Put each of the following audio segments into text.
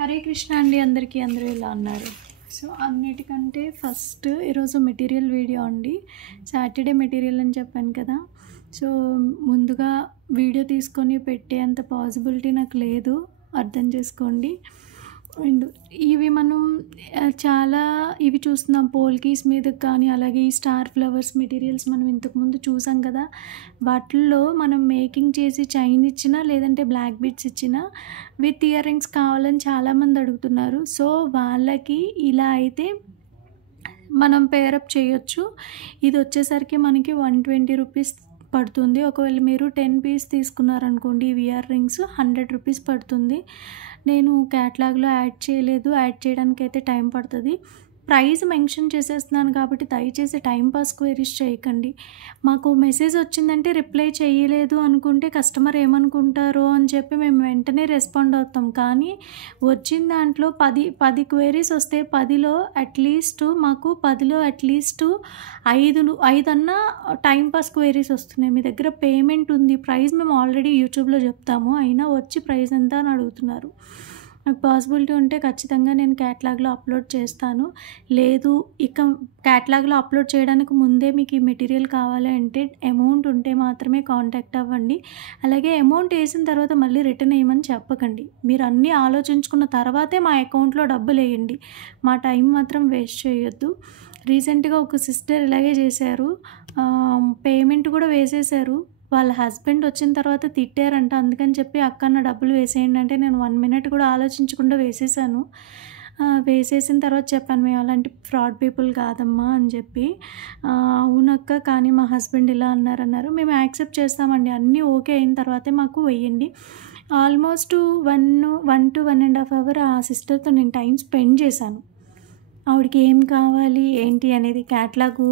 హరే కృష్ణ అండి అందరికీ. అందరూ ఎలా ఉన్నారు? సో అన్నిటికంటే ఫస్ట్ ఈరోజు మెటీరియల్ వీడియో అండి. సాటర్డే మెటీరియల్ అని చెప్పాను కదా. సో ముందుగా వీడియో తీసుకొని పెట్టేంత పాసిబిలిటీ నాకు లేదు, అర్థం చేసుకోండి. అండ్ ఇవి మనం చాలా ఇవి చూస్తున్నాం పోల్కీస్ మీద కానీ, అలాగే ఈ స్టార్ ఫ్లవర్స్ మెటీరియల్స్ మనం ఇంతకుముందు చూసాం కదా. వాటిల్లో మనం మేకింగ్ చేసి చైన్ ఇచ్చినా, లేదంటే బ్లాక్ బీడ్స్ ఇచ్చినా విత్ ఇయర్ రింగ్స్ కావాలని చాలామంది అడుగుతున్నారు. సో వాళ్ళకి ఇలా అయితే మనం పేరప్ చేయొచ్చు. ఇది వచ్చేసరికి మనకి 120 రూపీస్ పడుతుంది. ఒకవేళ మీరు 10 పీస్ తీసుకున్నారనుకోండి ఇవి ఇయర్ రింగ్స్ 100 రూపీస్ పడుతుంది. నేను క్యాటలాగ్లో యాడ్ చేయలేదు, యాడ్ చేయడానికైతే టైం పడుతుంది. ప్రైస్ మెన్షన్ చేసేస్తున్నాను కాబట్టి దయచేసి టైంపాస్ క్వైరీస్ చేయకండి. మాకు మెసేజ్ వచ్చిందంటే రిప్లై చేయలేదు అనుకుంటే కస్టమర్ ఏమనుకుంటారో అని చెప్పి మేము వెంటనే రెస్పాండ్ అవుతాం. కానీ వచ్చిన దాంట్లో 10 క్వైరీస్ వస్తే 10లో అట్లీస్ట్ మాకు 10లో అట్లీస్ట్ 5 అన్నా టైంపాస్ క్వైరీస్ వస్తున్నాయి. మీ దగ్గర పేమెంట్ ఉంది, ప్రైస్ మేము ఆల్రెడీ యూట్యూబ్లో చెప్తాము, అయినా వచ్చి ప్రైస్ ఎంత అని అడుగుతున్నారు. నాకు పాసిబిలిటీ ఉంటే ఖచ్చితంగా నేను క్యాటలాగ్లో అప్లోడ్ చేస్తాను. లేదు ఇక క్యాటలాగ్లో అప్లోడ్ చేయడానికి ముందే మీకు ఈ మెటీరియల్ కావాలి అంటే అమౌంట్ ఉంటే మాత్రమే కాంటాక్ట్ అవ్వండి. అలాగే అమౌంట్ వేసిన తర్వాత మళ్ళీ రిటర్న్ వేయమని చెప్పకండి. మీరు అన్నీ ఆలోచించుకున్న తర్వాతే మా అకౌంట్లో డబ్బులు వేయండి. మా టైం మాత్రం వేస్ట్ చేయొద్దు. రీసెంట్గా ఒక సిస్టర్ ఇలాగే చేశారు, పేమెంట్ కూడా వేసేశారు. వాళ్ళ హస్బెండ్ వచ్చిన తర్వాత తిట్టారంట, అందుకని చెప్పి అక్క నా డబ్బులు వేసేయండి అంటే నేను 1 మినిట్ కూడా ఆలోచించకుండా వేసేసాను. వేసేసిన తర్వాత చెప్పాను మేము అలాంటి ఫ్రాడ్ పీపుల్ కాదమ్మా అని చెప్పి. అవునక్క కానీ మా హస్బెండ్ ఇలా అన్నారు. మేము యాక్సెప్ట్ చేస్తామండి, అన్నీ ఓకే అయిన తర్వాతే మాకు వెయ్యండి. ఆల్మోస్ట్ 1 to 1.5 అవర్ ఆ సిస్టర్తో నేను టైం స్పెండ్ చేశాను. ఆవిడకి ఏం కావాలి ఏంటి అనేది క్యాటలాగు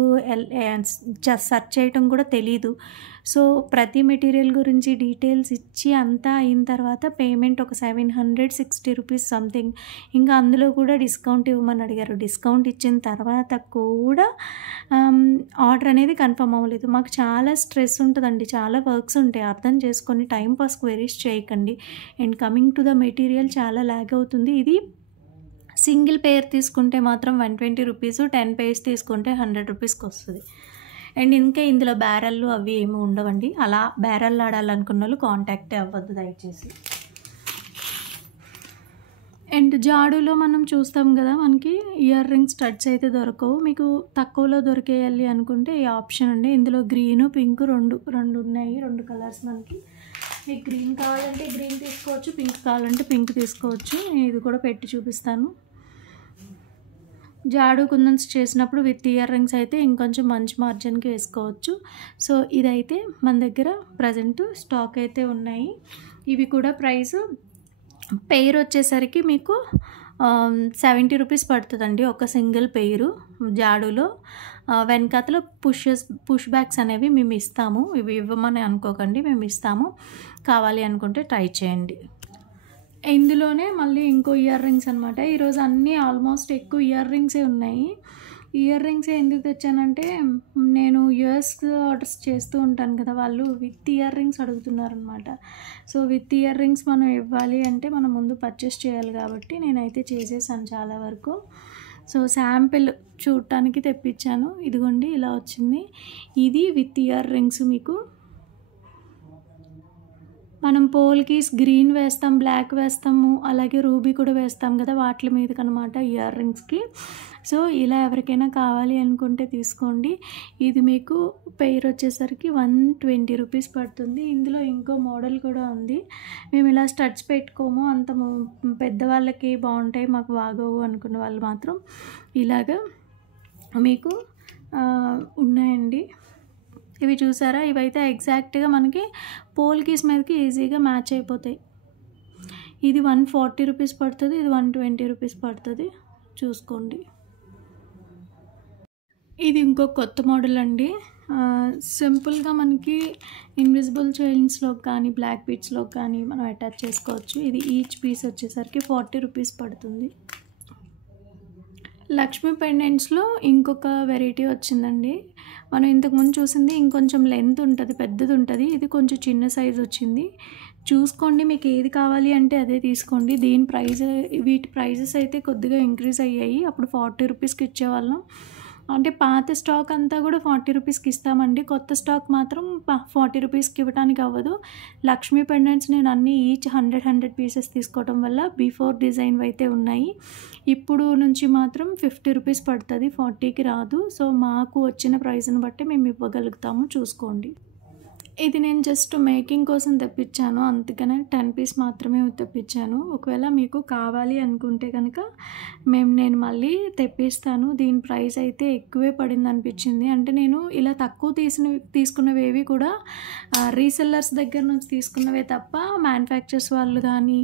సెర్చ్ చేయటం కూడా తెలీదు. సో ప్రతి మెటీరియల్ గురించి డీటెయిల్స్ ఇచ్చి అంతా అయిన తర్వాత పేమెంట్ ఒక 760 రూపీస్ సంథింగ్, ఇంకా అందులో కూడా డిస్కౌంట్ ఇవ్వమని అడిగారు. డిస్కౌంట్ ఇచ్చిన తర్వాత కూడా ఆర్డర్ అనేది కన్ఫర్మ్ అవ్వలేదు. మాకు చాలా స్ట్రెస్ ఉంటుందండి, చాలా వర్క్స్ ఉంటాయి, అర్థం చేసుకొని టైంపాస్ క్వైరీస్ చేయకండి. And coming to the material చాలా ల్యాగ్ అవుతుంది. ఇది సింగిల్ పేర్ తీసుకుంటే మాత్రం 120 రూపీస్, 10 పేర్స్ తీసుకుంటే 100 రూపీస్కి వస్తుంది. అండ్ ఇంకా ఇందులో బ్యారళ్ళు అవి ఏమి ఉండవండి. అలా బ్యారళ్ళు ఆడాలనుకున్న వాళ్ళు కాంటాక్టే అవ్వద్దు దయచేసి. అండ్ జాడులో మనం చూస్తాం కదా, మనకి ఇయర్ రింగ్ స్టడ్స్ అయితే దొరకవు. మీకు తక్కువలో దొరికేయాలి అనుకుంటే ఈ ఆప్షన్ ఉండే. ఇందులో గ్రీను పింక్ రెండు ఉన్నాయి, 2 కలర్స్ మనకి. మీకు గ్రీన్ కావాలంటే గ్రీన్ తీసుకోవచ్చు, పింక్ కావాలంటే పింక్ తీసుకోవచ్చు. ఇది కూడా పెట్టి చూపిస్తాను. జాడు కుందన్స్ చేసినప్పుడు విత్ ఇయర్ రింగ్స్ అయితే ఇంకొంచెం మంచి మార్జిన్కి వేసుకోవచ్చు. సో ఇదైతే మన దగ్గర ప్రజెంట్ స్టాక్ అయితే ఉన్నాయి. ఇవి కూడా ప్రైస్ పెయిర్ వచ్చేసరికి మీకు 70 రూపీస్ పడుతుందండి ఒక సింగిల్ పెయిరు. జాడులో వెనకాతలో పుష్ బ్యాక్స్ అనేవి మేము ఇస్తాము. ఇవి ఇవ్వమని అనుకోకండి, మేము ఇస్తాము. కావాలి అనుకుంటే ట్రై చేయండి. ఇందులోనే మళ్ళీ ఇంకో ఇయర్ రింగ్స్ అనమాట. ఈరోజు అన్నీ ఆల్మోస్ట్ ఎక్కువ ఇయర్ రింగ్సే ఉన్నాయి. ఇయర్ రింగ్సే ఎందుకు తెచ్చానంటే నేను యూఎస్ ఆర్డర్స్ చేస్తూ ఉంటాను కదా, వాళ్ళు విత్ ఇయర్ రింగ్స్ అడుగుతున్నారనమాట. సో విత్ ఇయర్ రింగ్స్ మనం ఇవ్వాలి అంటే మనం ముందు పర్చేస్ చేయాలి కాబట్టి నేనైతే చేసేసాను చాలా వరకు. సో శాంపిల్ చూడటానికి తెప్పించాను. ఇదిగోండి ఇలా వచ్చింది. ఇది విత్ ఇయర్ రింగ్స్. మీకు మనం పోల్కీస్ గ్రీన్ వేస్తాం, బ్లాక్ వేస్తాము, అలాగే రూబీ కూడా వేస్తాం కదా, వాటి మీదకి అనమాట ఇయర్ రింగ్స్కి. సో ఇలా ఎవరికైనా కావాలి అనుకుంటే తీసుకోండి. ఇది మీకు పెయిర్ వచ్చేసరికి 120 రూపీస్ పడుతుంది. ఇందులో ఇంకో మోడల్ కూడా ఉంది. మేము ఇలా స్టడ్స్ పెట్టుకోము, అంత పెద్దవాళ్ళకి బాగుంటాయి, మాకు బాగోవు అనుకున్న వాళ్ళు మాత్రం ఇలాగా మీకు ఉన్నాయండి. ఇవి చూసారా, ఇవైతే ఎగ్జాక్ట్గా మనకి పోల్కీస్ మీదకి ఈజీగా మ్యాచ్ అయిపోతాయి. ఇది 140 రూపీస్ పడుతుంది, ఇది 120 రూపీస్ పడుతుంది, చూసుకోండి. ఇది ఇంకో కొత్త మోడల్ అండి. సింపుల్గా మనకి ఇన్విజిబుల్ చైన్స్లో కానీ బ్లాక్ బీడ్స్లో కానీ మనం అటాచ్ చేసుకోవచ్చు. ఇది ఈచ్ పీస్ వచ్చేసరికి 40 రూపీస్ పడుతుంది. లక్ష్మీ పెండెంట్స్‌లో ఇంకొక వెరైటీ వచ్చిందండి. మనం ఇంతకుముందు చూసింది ఇంకొంచెం లెంత్ ఉంటది, పెద్దదుంటది. ఇది కొంచెం చిన్న సైజ్ వచ్చింది. చూసుకోండి మీకు ఏది కావాలి అంటే అదే తీసుకోండి. దీని ప్రైస్ వీటి ప్రైజెస్ అయితే కొద్దిగా ఇంక్రీజ్ అయ్యాయి. అప్పుడు 40 రూపీస్‌కి ఇచ్చేవాళ్ళం. అంటే పాత స్టాక్ అంతా కూడా 40 రూపీస్‌కి ఇస్తామండి. కొత్త స్టాక్ మాత్రం 40 రూపీస్‌కి ఇవ్వడానికి అవ్వదు. లక్ష్మీ పెండెంట్స్ నేను అన్నీ ఈచ్ 100 పీసెస్ తీసుకోవడం వల్ల బిఫోర్ డిజైన్‌వి అయితే ఉన్నాయి. ఇప్పుడు నుంచి మాత్రం 50 రూపీస్ పడుతది. 40కి రాదు. సో, మాకు వచ్చిన ప్రైస్‌ని బట్టి మేము ఇవ్వగలుగుతాము చూసుకోండి. ఇది నేను జస్ట్ మేకింగ్ కోసం తెప్పించాను. అందుకనే 10 పీస్ మాత్రమే తెప్పించాను. ఒకవేళ మీకు కావాలి అనుకుంటే కనుక నేను మళ్ళీ తెప్పిస్తాను. దీని ప్రైస్ అయితే ఎక్కువే పడిందనిపించింది. అంటే నేను ఇలా తక్కువ తీసుకున్నవేవి కూడా రీసెల్లర్స్ దగ్గర నుంచి తీసుకున్నవే తప్ప మ్యానుఫ్యాక్చర్స్ వాళ్ళు కానీ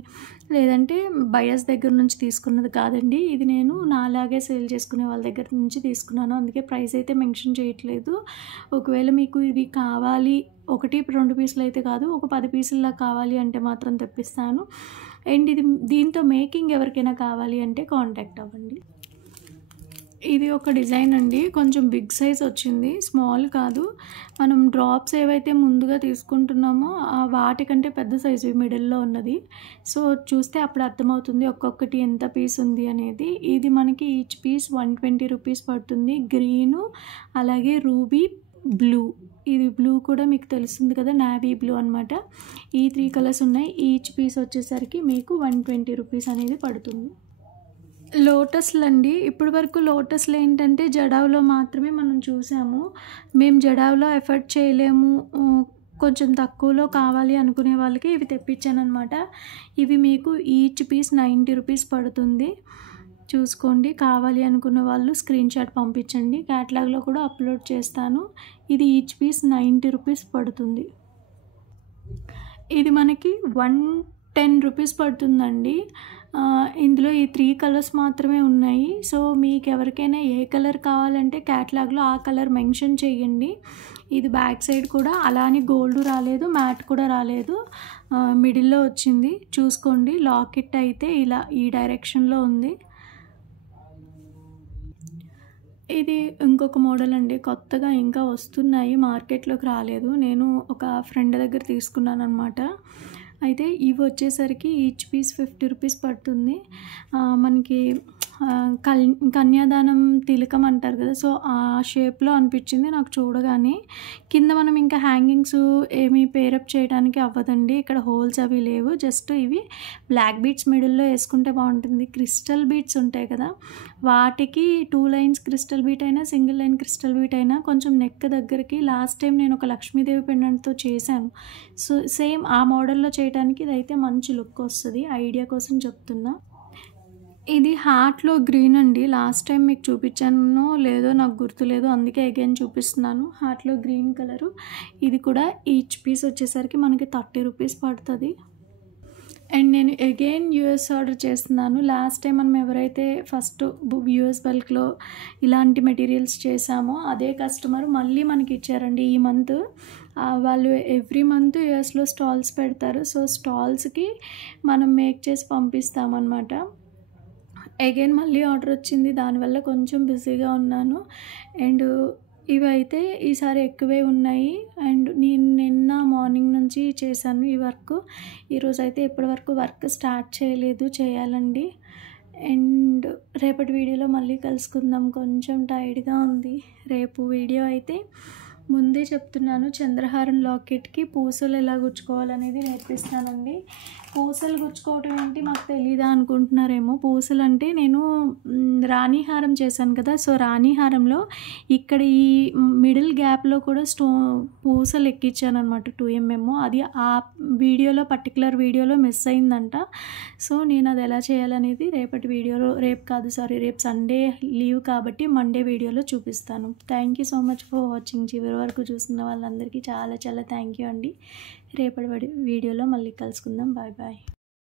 లేదంటే బయర్స్ దగ్గర నుంచి తీసుకున్నది కాదండి. ఇది నేను నాలాగే సేల్ చేసుకునే వాళ్ళ దగ్గర నుంచి తీసుకున్నాను. అందుకే ప్రైస్ అయితే మెన్షన్ చేయట్లేదు. ఒకవేళ మీకు ఇది కావాలి 1, 2 పీసులు అయితే కాదు, ఒక 10 పీసుల్లా కావాలి అంటే మాత్రం తెప్పిస్తాను. అండ్ దీంతో మేకింగ్ ఎవరికైనా కావాలి అంటే కాంటాక్ట్ అవ్వండి. ఇది ఒక డిజైన్ అండి. కొంచెం బిగ్ సైజ్ వచ్చింది, స్మాల్ కాదు. మనం డ్రాప్స్ ఏవైతే ముందుగా తీసుకుంటున్నామో వాటికంటే పెద్ద సైజు మిడిల్లో ఉన్నది. సో, చూస్తే అప్పుడు అర్థమవుతుంది ఒక్కొక్కటి ఎంత పీస్ ఉంది అనేది. ఇది మనకి ఈచ్ పీస్ 120 రూపీస్ పడుతుంది. గ్రీను అలాగే రూబీ బ్లూ. ఇది బ్లూ కూడా మీకు తెలుస్తుంది కదా, నావీ బ్లూ అనమాట. ఈ 3 కలర్స్ ఉన్నాయి. ఈచ్ పీస్ వచ్చేసరికి మీకు 120 రూపీస్ అనేది పడుతుంది. లోటస్‌లండి. ఇప్పటి వరకు లోటస్‌లు ఏంటంటే జడావ్‌లో మాత్రమే మనం చూసాము. మేము జడావ్‌లో ఎఫర్ట్ చేయలేము, కొంచెం తక్కువలో కావాలి అనుకునే వాళ్ళకి ఇవి తెప్పించానమాట. ఇవి మీకు ఈచ్ పీస్ 90 రూపీస్ పడుతుంది. చూసుకోండి. కావాలి అనుకున్న వాళ్ళు స్క్రీన్ షాట్ పంపించండి. క్యాటలాగ్‌లో కూడా అప్లోడ్ చేస్తాను. ఇది ఈచ్ పీస్ 90 రూపీస్ పడుతుంది. ఇది మనకి 110 రూపీస్ పడుతుందండి. ఇందులో ఈ 3 కలర్స్ మాత్రమే ఉన్నాయి. సో, మీకు ఎవరికైనా ఏ కలర్ కావాలంటే క్యాటలాగ్‌లో ఆ కలర్ మెన్షన్ చేయండి. ఇది బ్యాక్ సైడ్ కూడా అలా అని గోల్డ్ రాలేదు, మ్యాట్ కూడా రాలేదు, మిడిల్లో వచ్చింది. చూసుకోండి. లాకెట్ అయితే ఇలా ఈ డైరెక్షన్‌లో ఉంది. ఇది ఇంకొక మోడల్ అండి. కొత్తగా ఇంకా వస్తున్నాయి, మార్కెట్లోకి రాలేదు. నేను ఒక ఫ్రెండ్ దగ్గర తీసుకున్నానమాట. అయితే ఇవి వచ్చేసరికి ఈచ్ పీస్ 50 రూపీస్ పడుతుంది. మనకి కన్యాదానం తిలకం అంటారు కదా, సో ఆ షేప్లో అనిపించింది నాకు చూడగానే. కింద మనం ఇంకా హ్యాంగింగ్స్ ఏమీ పేరప్ చేయడానికి అవ్వదండి. ఇక్కడ హోల్స్ అవి లేవు. జస్ట్ ఇవి బ్లాక్ బీడ్స్ మిడిల్లో వేసుకుంటే బాగుంటుంది. క్రిస్టల్ బీడ్స్ ఉంటాయి కదా, వాటికి 2 లైన్స్ క్రిస్టల్ బీట్ అయినా సింగిల్ లైన్ క్రిస్టల్ బీట్ అయినా కొంచెం నెక్ దగ్గరికి లాస్ట్ టైం నేను ఒక లక్ష్మీదేవి పెండెంట్తో చేశాను. సో సేమ్ ఆ మోడల్లో చేయడానికి ఇదైతే మంచి లుక్ వస్తుంది. ఐడియా కోసం చెప్తున్నా. ఇది హార్ట్లో గ్రీన్ అండి. లాస్ట్ టైం మీకు చూపించానో లేదో నాకు గుర్తులేదు, అందుకే అగైన్ చూపిస్తున్నాను. హార్ట్లో గ్రీన్ కలరు. ఇది కూడా ఈచ్ పీస్ వచ్చేసరికి మనకి 30 రూపీస్ పడుతుంది. అండ్ నేను అగైన్ యూఎస్ ఆర్డర్ చేస్తున్నాను. లాస్ట్ టైం మనం ఎవరైతే ఫస్ట్ యూఎస్ బల్క్లో ఇలాంటి మెటీరియల్స్ చేసామో అదే కస్టమర్ మళ్ళీ మనకి ఇచ్చారండి ఈ మంత్. వాళ్ళు ఎవ్రీ మంత్ యూఎస్లో స్టాల్స్ పెడతారు. సో స్టాల్స్కి మనం మేక్ చేసి పంపిస్తామన్నమాట. అగైన్ మళ్ళీ ఆర్డర్ వచ్చింది, దానివల్ల కొంచెం బిజీగా ఉన్నాను. అండ్ ఇవి అయితే ఈసారి ఎక్కువే ఉన్నాయి. అండ్ నేను నిన్న మార్నింగ్ నుంచి చేశాను ఈ వర్క్. ఈరోజు అయితే ఇప్పటివరకు వర్క్ స్టార్ట్ చేయలేదు, చేయాలండి. అండ్ రేపటి వీడియోలో మళ్ళీ కలుసుకుందాం. కొంచెం టైర్డ్గా ఉంది. రేపు వీడియో అయితే ముందే చెప్తున్నాను, చంద్రహారం లాకెట్కి పూసలు ఎలా గుచ్చుకోవాలనేది నేర్పిస్తానండి. పూసలు గుచ్చుకోవటం ఏంటి మాకు తెలీదా అనుకుంటున్నారేమో. పూసలు అంటే నేను రాణిహారం చేశాను కదా, సో రాణిహారంలో ఇక్కడ ఈ మిడిల్ గ్యాప్లో కూడా పూసలు ఎక్కించాను అనమాట, 2mm. అది ఆ వీడియోలో పర్టికులర్ వీడియోలో మిస్ అయిందంట. సో నేను అది ఎలా చేయాలనేది రేపటి వీడియోలో, రేపు సండే లీవ్ కాబట్టి మండే వీడియోలో చూపిస్తాను. Thank you so much for watching. చివరి వరకు చూస్తున్న వాళ్ళందరికీ చాలా చాలా థ్యాంక్ యూ అండి. రేపటి వీడియోలో మళ్ళీ కలుసుకుందాం. Bye bye.